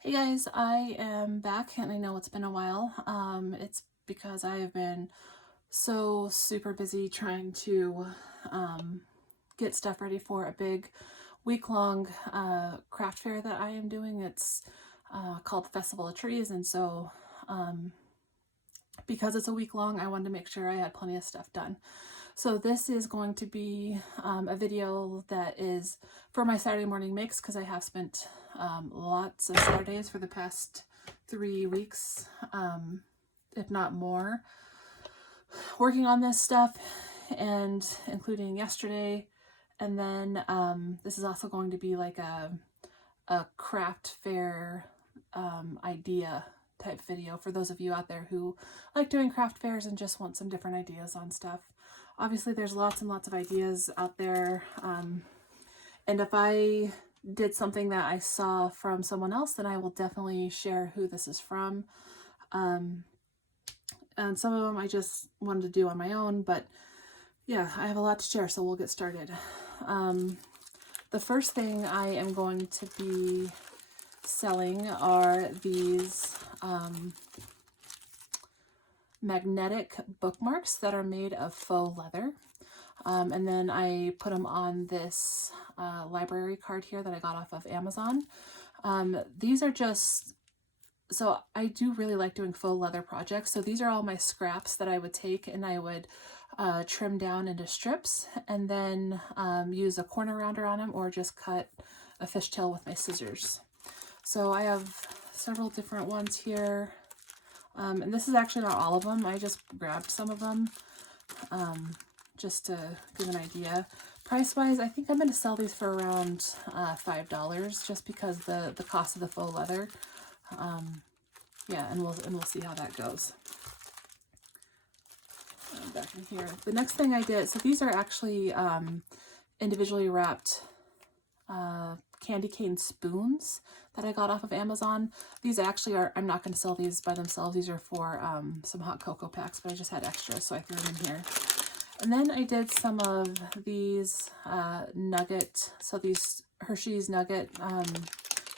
Hey guys, I am back and I know it's been a while. It's because I have been so super busy trying to get stuff ready for a big week-long craft fair that I am doing. It's called the Festival of Trees, and so because it's a week long, I wanted to make sure I had plenty of stuff done. So this is going to be a video that is for my Saturday morning mix because I have spent lots of Saturdays for the past 3 weeks, if not more, working on this stuff, and including yesterday. And then this is also going to be like a craft fair idea type video for those of you out there who like doing craft fairs and just want some different ideas on stuff. Obviously, there's lots and lots of ideas out there. And if I did something that I saw from someone else, then I will definitely share who this is from. And some of them I just wanted to do on my own, but yeah, I have a lot to share, so we'll get started. The first thing I am going to be selling are these magnetic bookmarks that are made of faux leather. And then I put them on this library card here that I got off of Amazon. These are just, so I do really like doing faux leather projects. So these are all my scraps that I would take and I would trim down into strips and then use a corner rounder on them or just cut a fishtail with my scissors. So I have several different ones here. And this is actually not all of them. I just grabbed some of them just to give an idea. Price-wise, I think I'm going to sell these for around $5 just because the cost of the faux leather. Yeah, and we'll see how that goes. Back in here. The next thing I did, so these are actually individually wrapped candy cane spoons that I got off of Amazon. These actually are, I'm not going to sell these by themselves. These are for some hot cocoa packs, but I just had extras, so I threw them in here. And then I did some of these nugget, so these Hershey's Nugget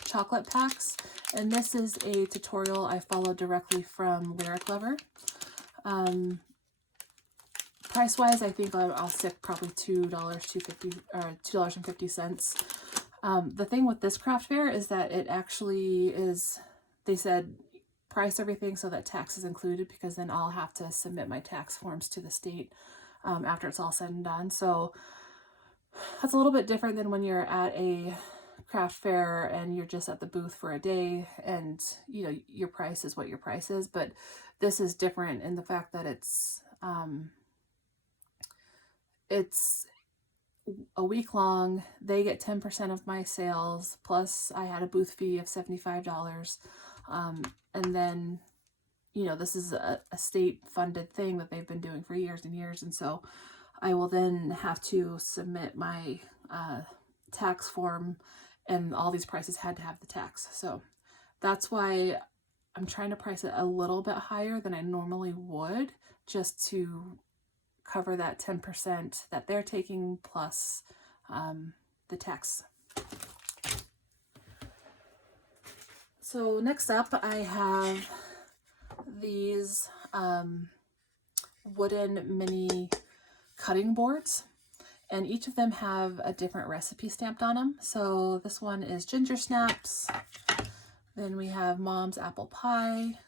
chocolate packs. And this is a tutorial I followed directly from Lyric Lover. Price-wise, I think I'll stick probably $2.50 or $2.50. The thing with this craft fair is that it actually is, they said price everything so that tax is included, because then I'll have to submit my tax forms to the state after it's all said and done. So that's a little bit different than when you're at a craft fair and you're just at the booth for a day and you know your price is what your price is. But this is different in the fact that it's a week long. They get 10% of my sales, plus I had a booth fee of $75. And then, you know, this is a state funded thing that they've been doing for years and years. And so I will then have to submit my tax form, and all these prices had to have the tax. So that's why I'm trying to price it a little bit higher than I normally would, just to cover that 10% that they're taking plus the tax. So next up I have these wooden mini cutting boards, and each of them have a different recipe stamped on them. So this one is ginger snaps, then we have mom's apple pie,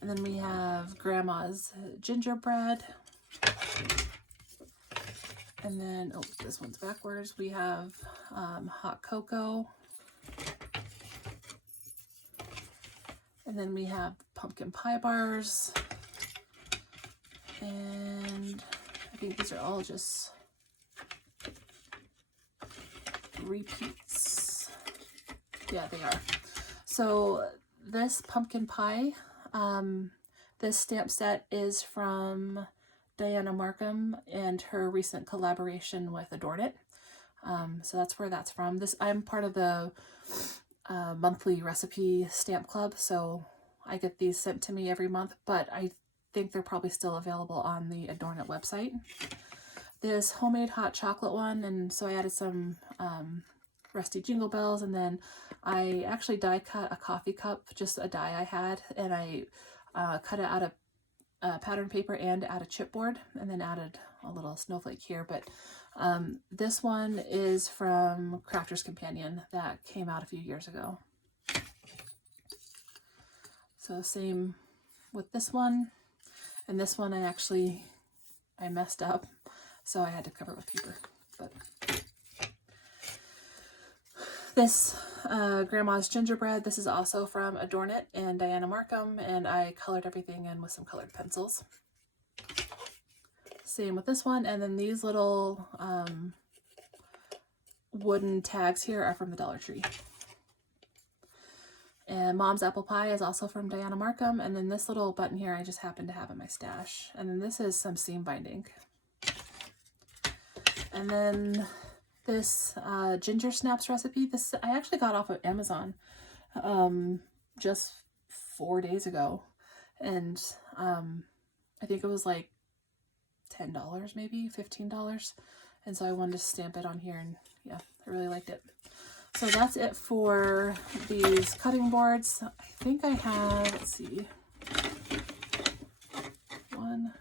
and then we have grandma's gingerbread. And then, oh, this one's backwards. We have hot cocoa. And then we have pumpkin pie bars. And I think these are all just repeats. Yeah, they are. So this pumpkin pie, this stamp set is from Diana Markham and her recent collaboration with Adorn It. So that's where that's from. I'm part of the monthly recipe stamp club, so I get these sent to me every month, but I think they're probably still available on the Adorn It website. This homemade hot chocolate one, and so I added some Rusty Jingle Bells. And then I actually die cut a coffee cup, just a die I had, and I cut it out of pattern paper and out of chipboard, and then added a little snowflake here. But this one is from Crafter's Companion that came out a few years ago. So same with this one. And this one I messed up, so I had to cover it with paper. But this Grandma's Gingerbread, this is also from Adorn It and Diana Markham, and I colored everything in with some colored pencils. Same with this one, and then these little wooden tags here are from the Dollar Tree. And Mom's Apple Pie is also from Diana Markham, and then this little button here I just happen to have in my stash. And then this is some seam binding. And then this ginger snaps recipe, this I actually got off of Amazon just 4 days ago, and I think it was like $10, maybe $15, and so I wanted to stamp it on here, and yeah, I really liked it. So that's it for these cutting boards. I think I have, let's see, 1,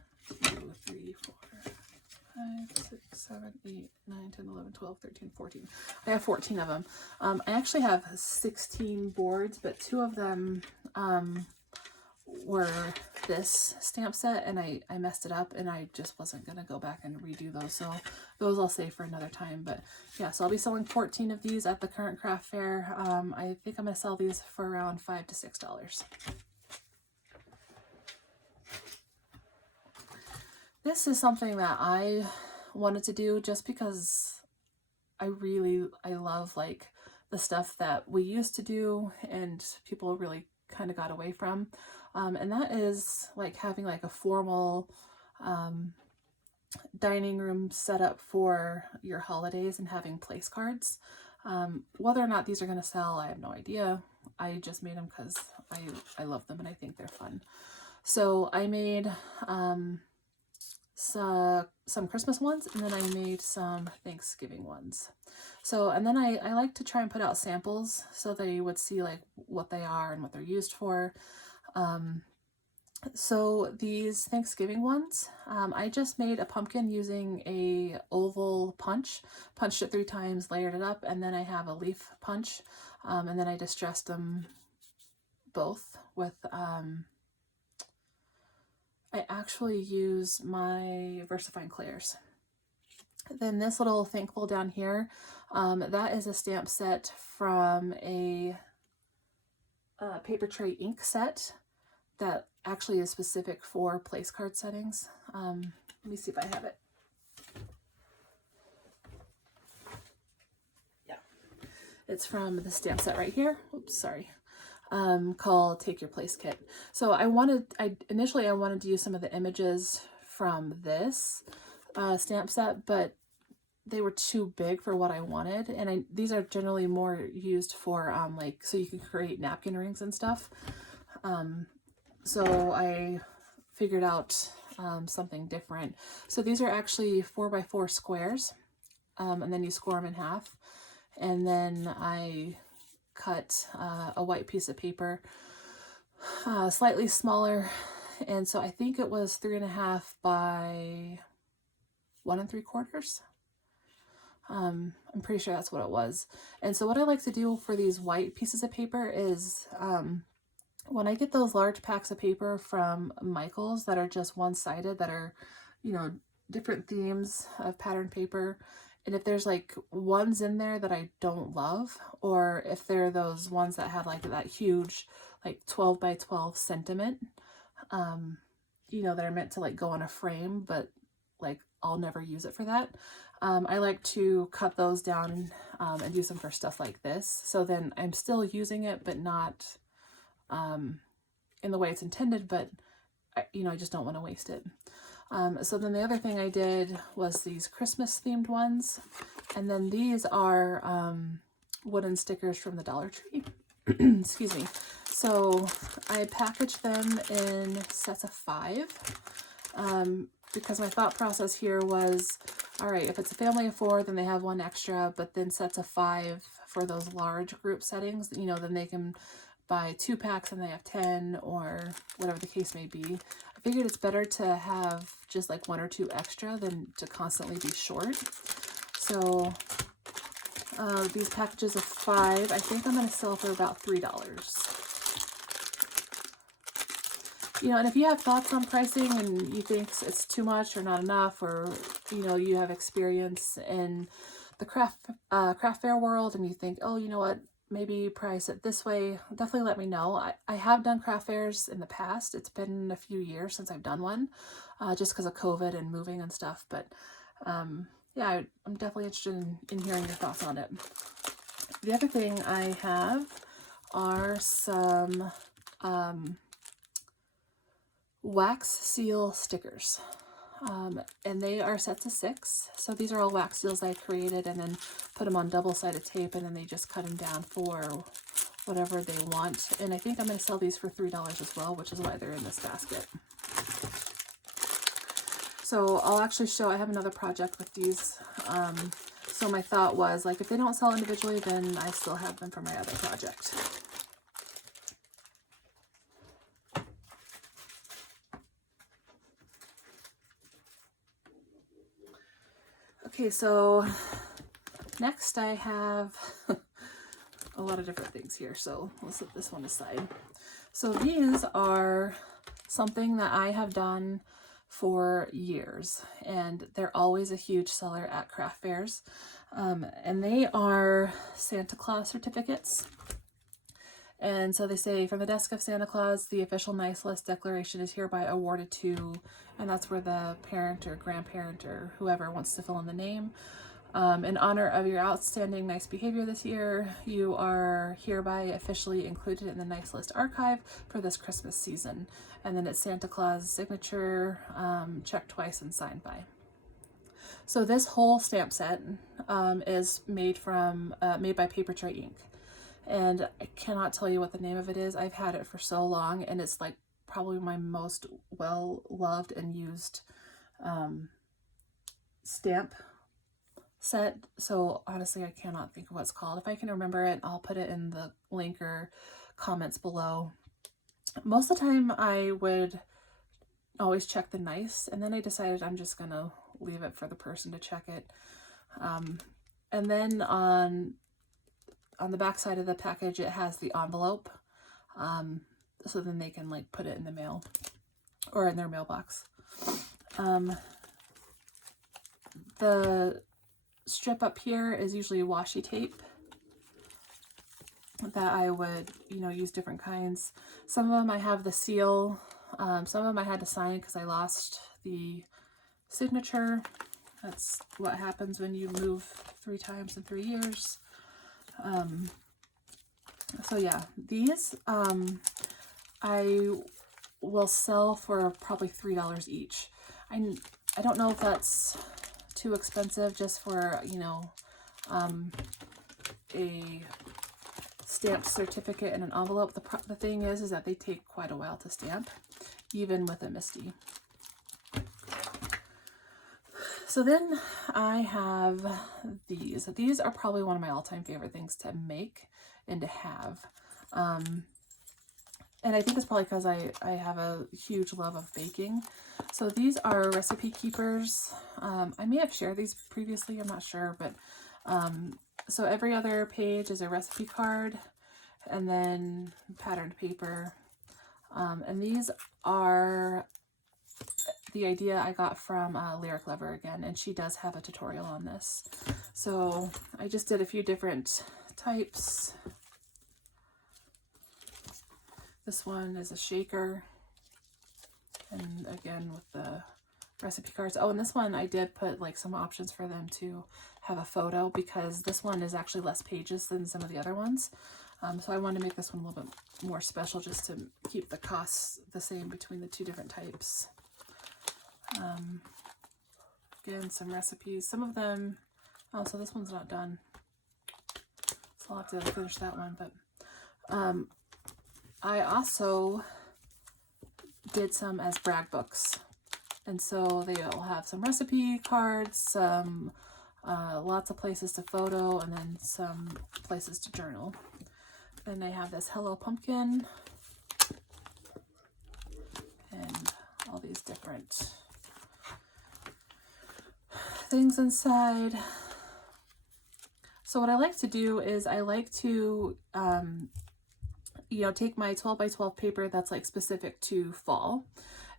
2, 3, 4, 5, 6, 7, 8, 9, 10, 11, 12, 13, 14. I have 14 of them. I actually have 16 boards, but 2 of them were this stamp set, and I messed it up, and I just wasn't going to go back and redo those. So those I'll save for another time. But yeah, so I'll be selling 14 of these at the current craft fair. I think I'm going to sell these for around $5 to $6. This is something that I wanted to do just because I love like the stuff that we used to do and people really kind of got away from. And that is like having like a formal dining room set up for your holidays and having place cards. Whether or not these are going to sell, I have no idea. I just made them because I love them and I think they're fun. So I made some Christmas ones, and then I made some Thanksgiving ones. So, and then I like to try and put out samples so they would see like what they are and what they're used for. So these Thanksgiving ones, I just made a pumpkin using a oval punch, punched it 3 times, layered it up, and then I have a leaf punch, and then I distressed them both with, I actually use my VersaFine Clairs. Then this little thankful down here, that is a stamp set from a paper tray ink set that actually is specific for place card settings. Let me see if I have it. Yeah, it's from the stamp set right here. Oops, sorry. Called Take Your Place Kit. So initially I wanted to use some of the images from this stamp set, but they were too big for what I wanted, and these are generally more used for like so you can create napkin rings and stuff. So I figured out something different. So these are actually 4x4 squares, and then you score them in half, and then I cut a white piece of paper, slightly smaller, and so I think it was 3.5 by 1 3/4. I'm pretty sure that's what it was. And so what I like to do for these white pieces of paper is when I get those large packs of paper from Michaels that are just one-sided, that are, you know, different themes of pattern paper, and if there's like ones in there that I don't love, or if they're those ones that have like that huge like 12 by 12 sentiment, you know, that are meant to like go on a frame, but like I'll never use it for that. I like to cut those down and use them for stuff like this. So then I'm still using it, but not in the way it's intended, but you know, I just don't want to waste it. So then the other thing I did was these Christmas themed ones. And then these are wooden stickers from the Dollar Tree. Excuse me. So I packaged them in sets of 5 because my thought process here was all right, if it's a family of 4, then they have 1 extra, but then sets of 5 for those large group settings, you know, then they can buy 2 packs and they have 10 or whatever the case may be. I figured it's better to have just like 1 or 2 extra than to constantly be short. So these packages of 5, I think I'm going to sell for about $3. You know, and if you have thoughts on pricing and you think it's too much or not enough, or, you know, you have experience in the craft fair world and you think, oh, you know what, maybe price it this way, definitely let me know. I have done craft fairs in the past. It's been a few years since I've done one, just because of COVID and moving and stuff. But yeah, I'm definitely interested in hearing your thoughts on it. The other thing I have are some wax seal stickers. And they are sets of 6. So these are all wax seals I created and then put them on double-sided tape, and then they just cut them down for whatever they want. And I think I'm going to sell these for $3 as well, which is why they're in this basket. So I'll actually show, I have another project with these. So my thought was, like, if they don't sell individually, then I still have them for my other project. Okay, so next I have a lot of different things here, so let's set this one aside. So these are something that I have done for years, and they're always a huge seller at craft fairs. And they are Santa Claus certificates. And so they say, from the desk of Santa Claus, the official Nice List declaration is hereby awarded to, and that's where the parent or grandparent or whoever wants to fill in the name. In honor of your outstanding nice behavior this year, you are hereby officially included in the Nice List archive for this Christmas season. And then it's Santa Claus signature, checked twice and signed by. So this whole stamp set is made by Paper Tray Ink. And I cannot tell you what the name of it is. I've had it for so long, and it's like probably my most well-loved and used stamp set. So honestly, I cannot think of what it's called. If I can remember it, I'll put it in the link or comments below. Most of the time I would always check the nice, and then I decided I'm just gonna leave it for the person to check it. And then on the back side of the package, it has the envelope, so then they can like put it in the mail or in their mailbox. The strip up here is usually washi tape that I would, you know, use different kinds. Some of them I have the seal. Some of them I had to sign because I lost the signature. That's what happens when you move 3 times in 3 years. So yeah, these I will sell for probably $3 each. I don't know if that's too expensive just for, you know, a stamped certificate in an envelope. The thing is that they take quite a while to stamp, even with a MISTI. So then I have these. These are probably one of my all-time favorite things to make and to have. And I think it's probably because I have a huge love of baking. So these are recipe keepers. I may have shared these previously, I'm not sure, but so every other page is a recipe card and then patterned paper. And these are the idea I got from Lyric Lover again, and she does have a tutorial on this. So I just did a few different types. This one is a shaker, and again with the recipe cards. Oh, and this one I did put like some options for them to have a photo, because this one is actually less pages than some of the other ones. So I wanted to make this one a little bit more special just to keep the costs the same between the 2 different types. Again, some recipes. Some of them, oh, so this one's not done, so I'll have to finish that one. But I also did some as brag books, And so they'll have some recipe cards, some lots of places to photo, and then some places to journal. Then they have this Hello Pumpkin and all these different things inside. So what I like to do is I like to, you know, take my 12 by 12 paper that's like specific to fall.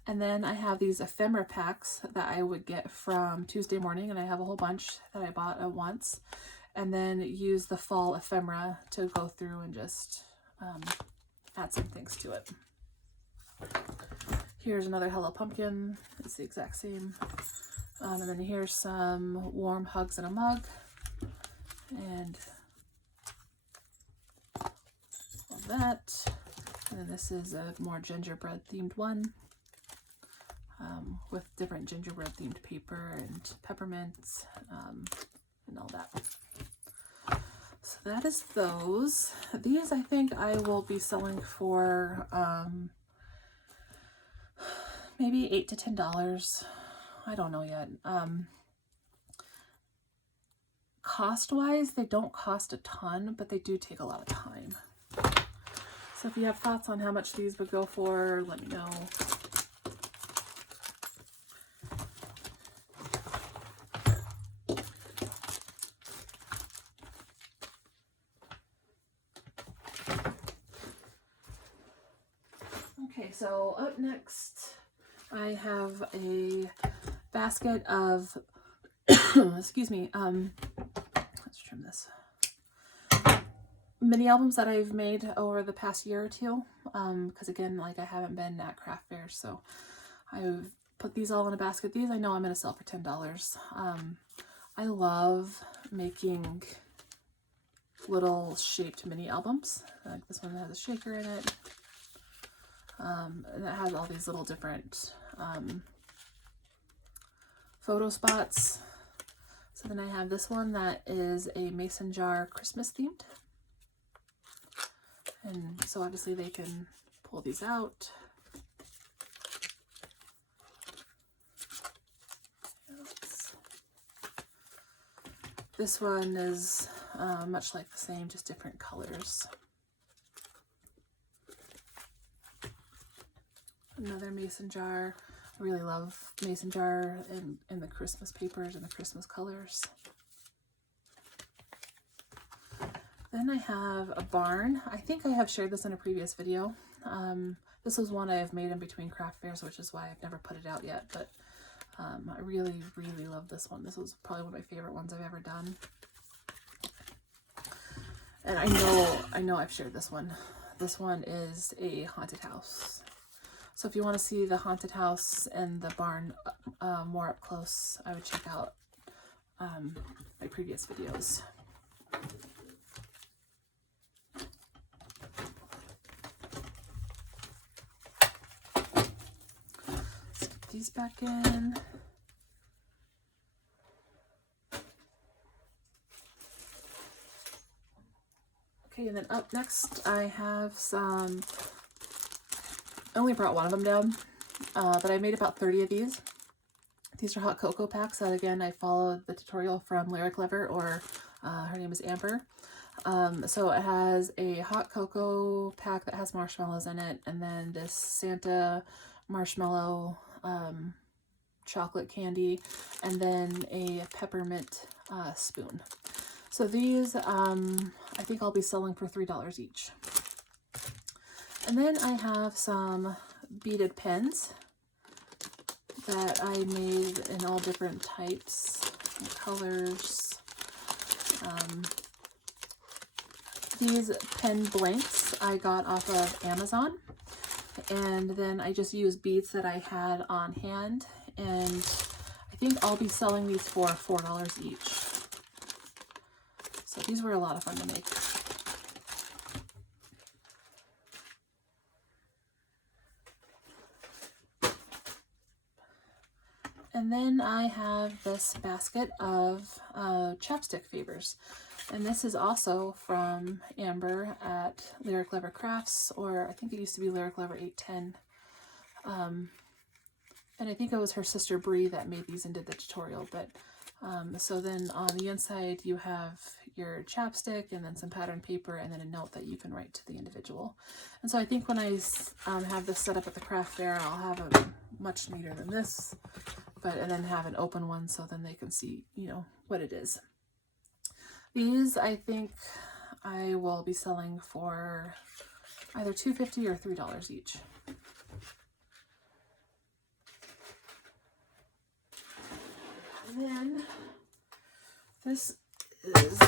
And then I have these ephemera packs that I would get from Tuesday Morning, and I have a whole bunch that I bought at once. And then use the fall ephemera to go through and just add some things to it. Here's another Hello Pumpkin. It's the exact same. And then here's some warm hugs in a mug. And all that. And then this is a more gingerbread themed one. With different gingerbread themed paper and peppermints and all that. So that is those. These I think I will be selling for maybe $8 to $10. I don't know yet. Cost wise, they don't cost a ton, but they do take a lot of time. So if you have thoughts on how much these would go for, let me know. Okay, so up next, I have a basket of, excuse me, let's trim this, mini albums that I've made over the past year or two, because again, like I haven't been at craft fairs, so I've put these all in a basket. These I know I'm going to sell for $10. I love making little shaped mini albums. Like this one has a shaker in it. And it has all these little different photo spots. So then I have this one that is a mason jar Christmas themed. And so obviously they can pull these out. This one is much like the same, just different colors. Another mason jar. I really love mason jar in the Christmas papers and the Christmas colors. Then I have a barn. I think I have shared this in a previous video. This is one I have made in between craft fairs, which is why I've never put it out yet, but I really, really love this one. This was probably one of my favorite ones I've ever done. And I know I've shared this one. This one is a haunted house. So if you want to see the haunted house and the barn more up close, I would check out my previous videos. Let's get these back in. Okay, and then up next I have some, I only brought one of them down, but I made about 30 of these. These are hot cocoa packs that, again, I followed the tutorial from Lyric Lover, or her name is Amber. So it has a hot cocoa pack that has marshmallows in it, and then this Santa marshmallow chocolate candy, and then a peppermint spoon. So these, I think I'll be selling for $3 each. And then I have some beaded pens that I made in all different types and colors. These pen blanks I got off of Amazon, and then I just used beads that I had on hand, and I think I'll be selling these for $4 each. So these were a lot of fun to make. And then I have this basket of chapstick favors. And this is also from Amber at Lyric Lover Crafts, or I think it used to be Lyric Lover 810. And I think it was her sister Bree that made these and did the tutorial. But so then on the inside you have your chapstick and then some pattern paper and then a note that you can write to the individual. And so I think when I have this set up at the craft fair, I'll have a much neater than this, and then have an open one so then they can see, you know, what it is. These I think I will be selling for either $2.50 or $3 each. And then this is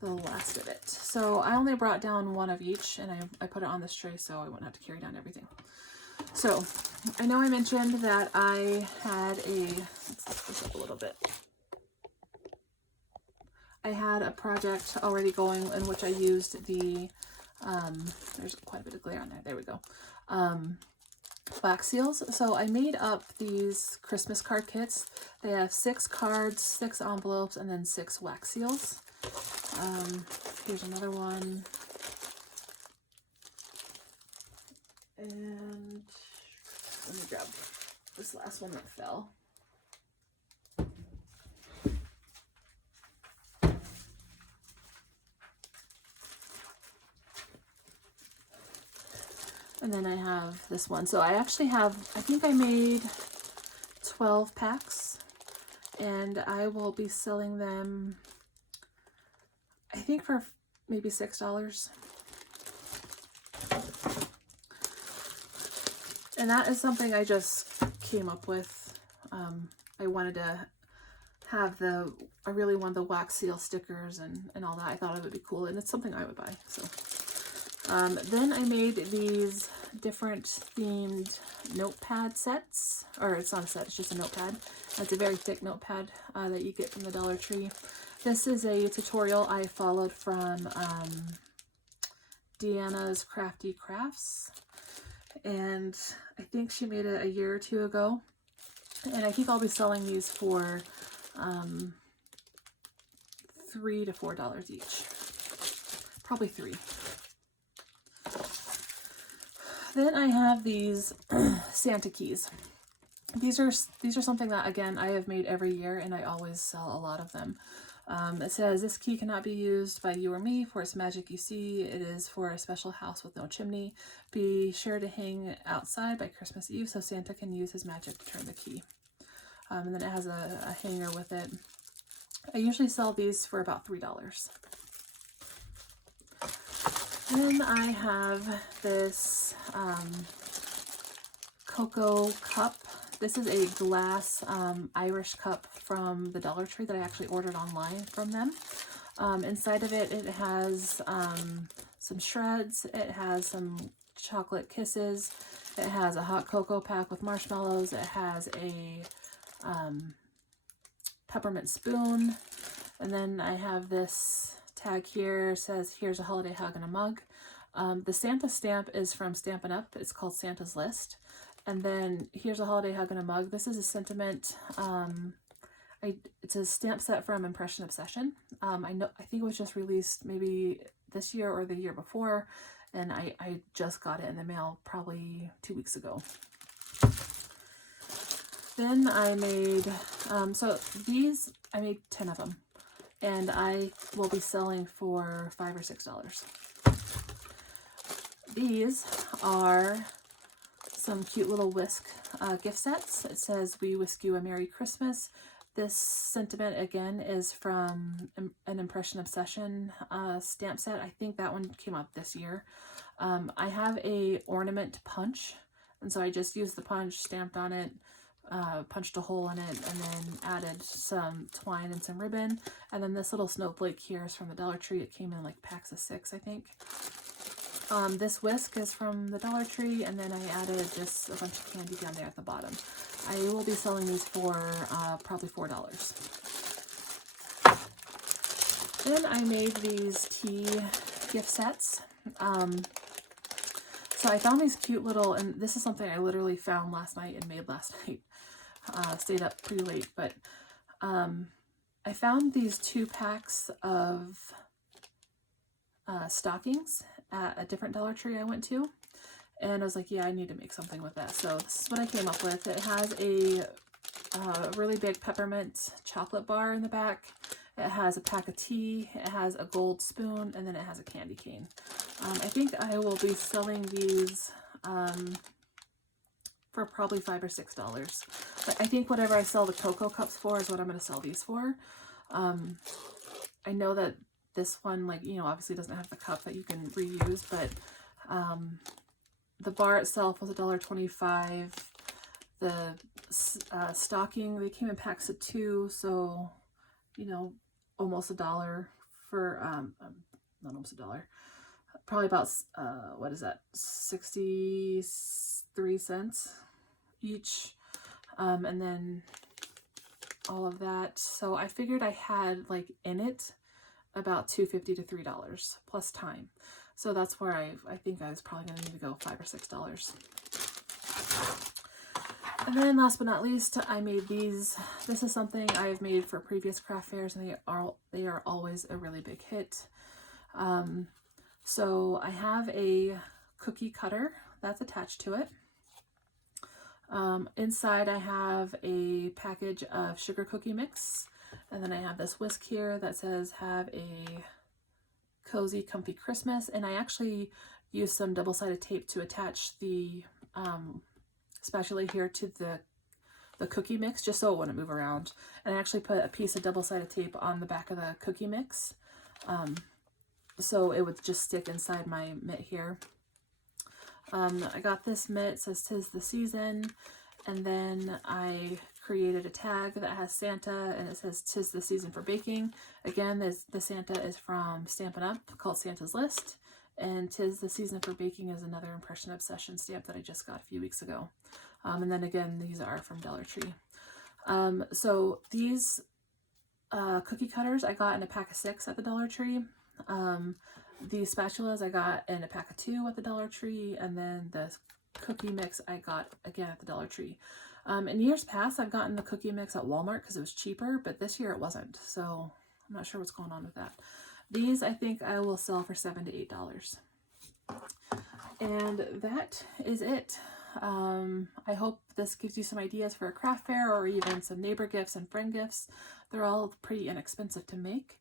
the last of it. So I only brought down one of each, and I put it on this tray so I wouldn't have to carry down everything. So I know I mentioned that I had let's lift this up a little bit. I had a project already going in which I used the, there's quite a bit of glare on there. There we go. Wax seals. So I made up these Christmas card kits. They have 6 cards, 6 envelopes, and then 6 wax seals. Here's another one. And let me grab this last one that fell. And then I have this one. So I actually have, I think I made 12 packs, and I will be selling them, I think for maybe $6. And that is something I just came up with. I wanted to have I really wanted the wax seal stickers and all that. I thought it would be cool, and it's something I would buy. So then I made these different themed notepad sets, or it's not a set, it's just a notepad. It's a very thick notepad that you get from the Dollar Tree. This is a tutorial I followed from Deanna's Crafty Crafts, and I think she made it a year or 2 ago. And I think I'll be selling these for $3 to $4 each, probably $3. Then I have these Santa keys. These are something that, again, I have made every year, and I always sell a lot of them. It says, this key cannot be used by you or me for its magic you see. It is for a special house with no chimney. Be sure to hang outside by Christmas Eve so Santa can use his magic to turn the key. And then it has a hanger with it. I usually sell these for about $3. Then I have this cocoa cup. This is a glass Irish cup from the Dollar Tree that I actually ordered online from them. Inside of it, it has some shreds. It has some chocolate kisses. It has a hot cocoa pack with marshmallows. It has a peppermint spoon. And then I have this tag here, says, here's a holiday hug and a mug. The Santa stamp is from Stampin' Up. It's called Santa's List. And then here's a holiday hug and a mug. This is a sentiment. It's a stamp set from Impression Obsession. I think it was just released maybe this year or the year before, and I just got it in the mail probably 2 weeks ago. Then I made, so these, I made 10 of them, and I will be selling for $5 or $6. These are some cute little whisk gift sets. It says, we whisk you a Merry Christmas. This sentiment, again, is from an Impression Obsession stamp set. I think that one came out this year. I have a ornament punch, and so I just used the punch, stamped on it, punched a hole in it, and then added some twine and some ribbon. And then this little snowflake here is from the Dollar Tree. It came in like packs of 6, I think. This whisk is from the Dollar Tree, and then I added just a bunch of candy down there at the bottom. I will be selling these for probably $4. Then I made these tea gift sets. So I found these cute little, and this is something I literally found last night and made last night. Stayed up pretty late, but I found these 2 packs of stockings at a different Dollar Tree I went to, And I was like, yeah, I need to make something with that. So this is what I came up with. It has a really big peppermint chocolate bar in the back. It has a pack of tea. It has a gold spoon, and then it has a candy cane. I think I will be selling these for probably $5 or $6. But I think whatever I sell the cocoa cups for is what I'm going to sell these for. I know that this one, like, you know, obviously doesn't have the cup that you can reuse, but the bar itself was $1.25. The stocking, they came in packs of 2, so, you know, almost $1 for, not almost $1, probably about, what is that, 63 cents each, and then all of that. So I figured I had, like, in it about $2.50 to $3 plus time. So that's where I think I was probably going to need to go $5 or $6. And then last but not least, I made these. This is something I've made for previous craft fairs, and they are always a really big hit. So I have a cookie cutter that's attached to it. Inside I have a package of sugar cookie mix, and then I have this whisk here that says have a cozy comfy Christmas, and I actually used some double-sided tape to attach the spatula here to the cookie mix just so it wouldn't move around, and I actually put a piece of double-sided tape on the back of the cookie mix so it would just stick inside my mitt here. I got this mitt, it says 'tis the season, and then I created a tag that has Santa, and it says 'tis the season for baking. Again, the Santa is from Stampin' Up, called Santa's List, and 'tis the season for baking is another Impression Obsession stamp that I just got a few weeks ago. And then again, these are from Dollar Tree. So these cookie cutters I got in a pack of 6 at the Dollar Tree. These spatulas I got in a pack of 2 at the Dollar Tree, and then the cookie mix I got again at the Dollar Tree. In years past, I've gotten the cookie mix at Walmart because it was cheaper, but this year it wasn't, so I'm not sure what's going on with that. These I think I will sell for $7 to $8. And that is it. I hope this gives you some ideas for a craft fair or even some neighbor gifts and friend gifts. They're all pretty inexpensive to make,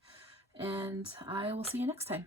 and I will see you next time.